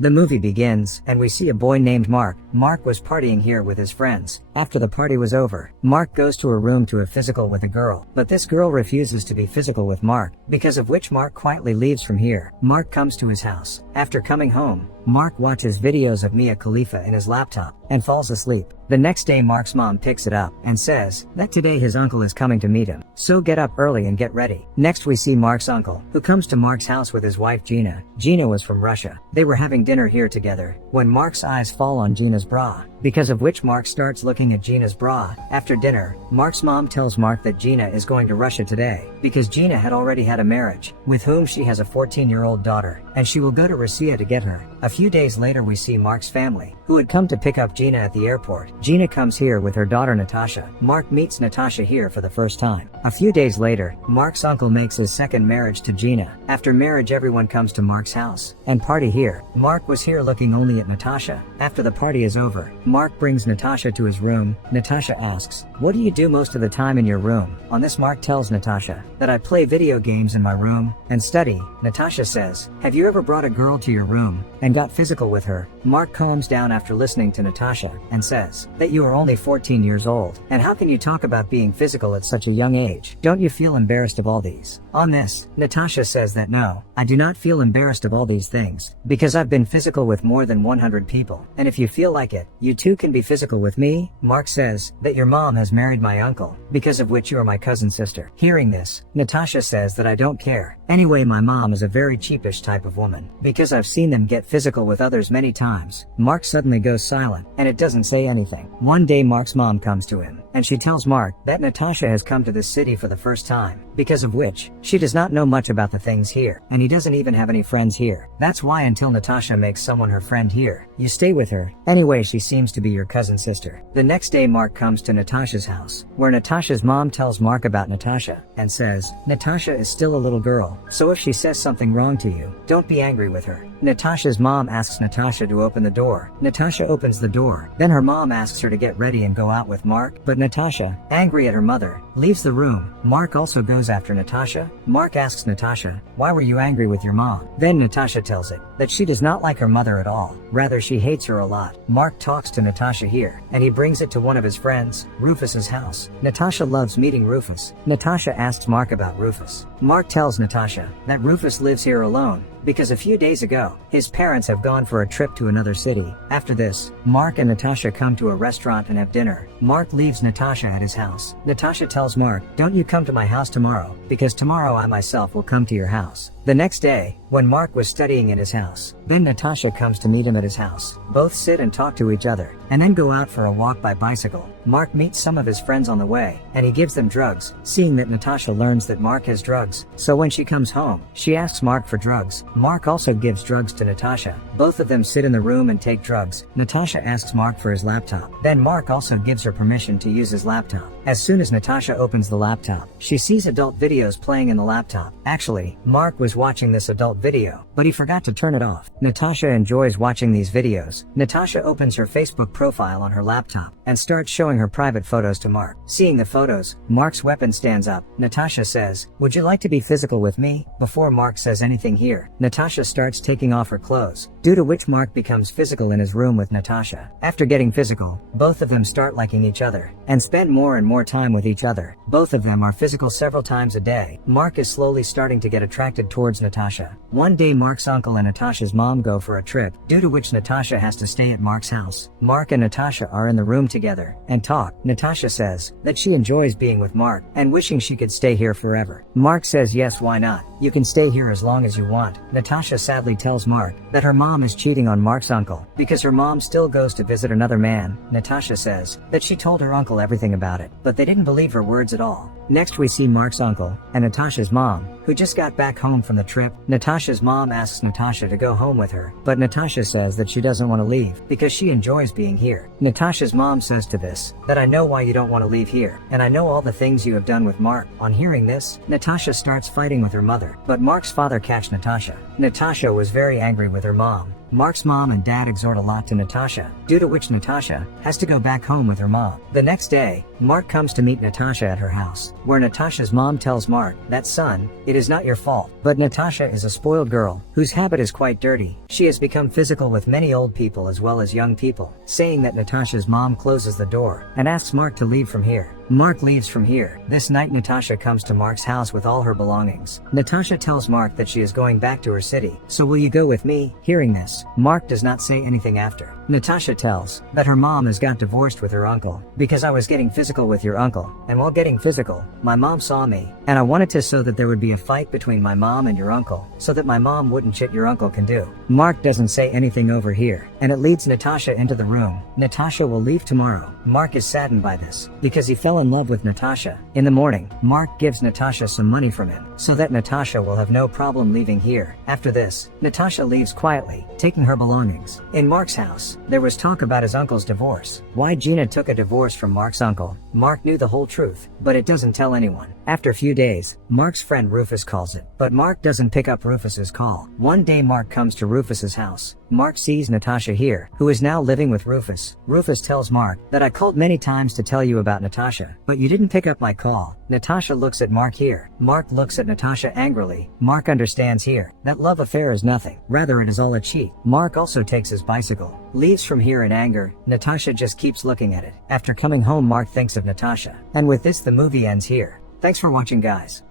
The movie begins, and we see a boy named Mark. Mark was partying here with his friends. After the party was over, Mark goes to a room to have physical with a girl, but this girl refuses to be physical with Mark, because of which Mark quietly leaves from here. Mark comes to his house. After coming home, Mark watches videos of Mia Khalifa in his laptop, and falls asleep. The next day Mark's mom picks it up, and says, that today his uncle is coming to meet him, so get up early and get ready. Next we see Mark's uncle, who comes to Mark's house with his wife Gina. Gina was from Russia. They were having dinner here together, when Mark's eyes fall on Gina's bra, because of which Mark starts looking at Gina's bra. After dinner, Mark's mom tells Mark that Gina is going to Russia today, because Gina had already had a marriage, with whom she has a 14-year-old daughter, and she will go to Russia to get her. A few days later we see Mark's family, who had come to pick up Gina at the airport. Gina comes here with her daughter Natasha. Mark meets Natasha here for the first time. A few days later, Mark's uncle makes his second marriage to Gina. After marriage everyone comes to Mark's house, and party here. Mark was here looking only at Natasha. After the party is over, Mark brings Natasha to his room. Natasha asks, what do you do most of the time in your room? On this Mark tells Natasha, that I play video games in my room, and study. Natasha says, have you ever brought a girl to your room, and got physical with her? Mark calms down after listening to Natasha, and says, that you are only 14 years old, and how can you talk about being physical at such a young age? Don't you feel embarrassed of all these? On this, Natasha says that no, I do not feel embarrassed of all these things, because I've been physical with more than 100 people, and if you feel like it, you too can be physical with me. Mark says, that your mom has married my uncle, because of which you are my cousin sister. Hearing this, Natasha says that I don't care. Anyway, my mom is a very cheapish type of woman, because I've seen them get physical with others many times. Mark suddenly goes silent, and it doesn't say anything. One day Mark's mom comes to him, and she tells Mark that Natasha has come to this city for the first time, because of which, she does not know much about the things here, and he doesn't even have any friends here. That's why until Natasha makes someone her friend here, you stay with her. Anyway, she seems to be your cousin sister. The next day Mark comes to Natasha's house, where Natasha's mom tells Mark about Natasha, and says, Natasha is still a little girl, so if she says something wrong to you, don't be angry with her. Natasha's mom asks Natasha to open the door. Natasha opens the door. Then her mom asks her to get ready and go out with Mark, but Natasha, angry at her mother, leaves the room. Mark also goes after Natasha. Mark asks Natasha, why were you angry with your mom? Then Natasha tells it, that she does not like her mother at all. Rather, she hates her a lot. Mark talks to Natasha here, and he brings it to one of his friends, Rufus's house. Natasha loves meeting Rufus. Natasha asks Mark about Rufus. Mark tells Natasha that Rufus lives here alone, because a few days ago, his parents have gone for a trip to another city. After this, Mark and Natasha come to a restaurant and have dinner. Mark leaves Natasha at his house. Natasha tells Mark, don't you come to my house tomorrow, because tomorrow I myself will come to your house. The next day, when Mark was studying in his house, then Natasha comes to meet him at his house. Both sit and talk to each other, and then go out for a walk by bicycle. Mark meets some of his friends on the way, and he gives them drugs. Seeing that Natasha learns that Mark has drugs, so when she comes home, she asks Mark for drugs. Mark also gives drugs to Natasha. Both of them sit in the room and take drugs. Natasha asks Mark for his laptop. Then Mark also gives her permission to use his laptop. As soon as Natasha opens the laptop, she sees adult videos playing in the laptop. Actually, Mark was watching this adult video, but he forgot to turn it off. Natasha enjoys watching these videos. Natasha opens her Facebook profile on her laptop, and starts showing her private photos to Mark. Seeing the photos, Mark's weapon stands up. Natasha says, would you like to be physical with me? Before Mark says anything here, Natasha starts taking off her clothes, due to which Mark becomes physical in his room with Natasha. After getting physical, both of them start liking each other, and spend more and more time with each other. Both of them are physical several times a day. Mark is slowly starting to get attracted towards Natasha. One day Mark's uncle and Natasha's mom go for a trip, due to which Natasha has to stay at Mark's house. Mark and Natasha are in the room together, and talk. Natasha says that she enjoys being with Mark, and wishing she could stay here forever. Mark says yes, why not? You can stay here as long as you want. Natasha sadly tells Mark that her mom is cheating on Mark's uncle, because her mom still goes to visit another man. Natasha says that she told her uncle everything about it, but they didn't believe her words at all. Next we see Mark's uncle, and Natasha's mom, who just got back home from the trip. Natasha's mom asks Natasha to go home with her, but Natasha says that she doesn't want to leave, because she enjoys being here. Natasha's mom says to this, that I know why you don't want to leave here, and I know all the things you have done with Mark. On hearing this, Natasha starts fighting with her mother, but Mark's father catches Natasha. Natasha was very angry with her mom, Mark's mom and dad exhort a lot to Natasha, due to which Natasha has to go back home with her mom. The next day, Mark comes to meet Natasha at her house, where Natasha's mom tells Mark that, son, it is not your fault. But Natasha is a spoiled girl, whose habit is quite dirty. She has become physical with many old people as well as young people, saying that Natasha's mom closes the door and asks Mark to leave from here. Mark leaves from here. This night Natasha comes to Mark's house with all her belongings. Natasha tells Mark that she is going back to her city. So will you go with me? Hearing this, Mark does not say anything after. Natasha tells that her mom has got divorced with her uncle because I was getting physical with your uncle, and while getting physical, my mom saw me, and I wanted to so that there would be a fight between my mom and your uncle, so that my mom wouldn't shit your uncle can do. Mark doesn't say anything over here, and it leads Natasha into the room. Natasha will leave tomorrow. Mark is saddened by this, because he fell in love with Natasha. In the morning, Mark gives Natasha some money from him, so that Natasha will have no problem leaving here. After this, Natasha leaves quietly, taking her belongings. In Mark's house, there was talk about his uncle's divorce. Why Gina took a divorce from Mark's uncle. Mark knew the whole truth, but it doesn't tell anyone. After a few days, Mark's friend Rufus calls it, but Mark doesn't pick up Rufus's call. One day Mark comes to Rufus's house. Mark sees Natasha here, who is now living with Rufus. Rufus tells Mark that I called many times to tell you about Natasha, but you didn't pick up my call. Natasha looks at Mark here. Mark looks at Natasha angrily. Mark understands here that love affair is nothing. Rather, it is all a cheat. Mark also takes his bicycle, leaves from here in anger. Natasha just keeps looking at it. After coming home, Mark thinks of Natasha. And with this, the movie ends here. Thanks for watching, guys.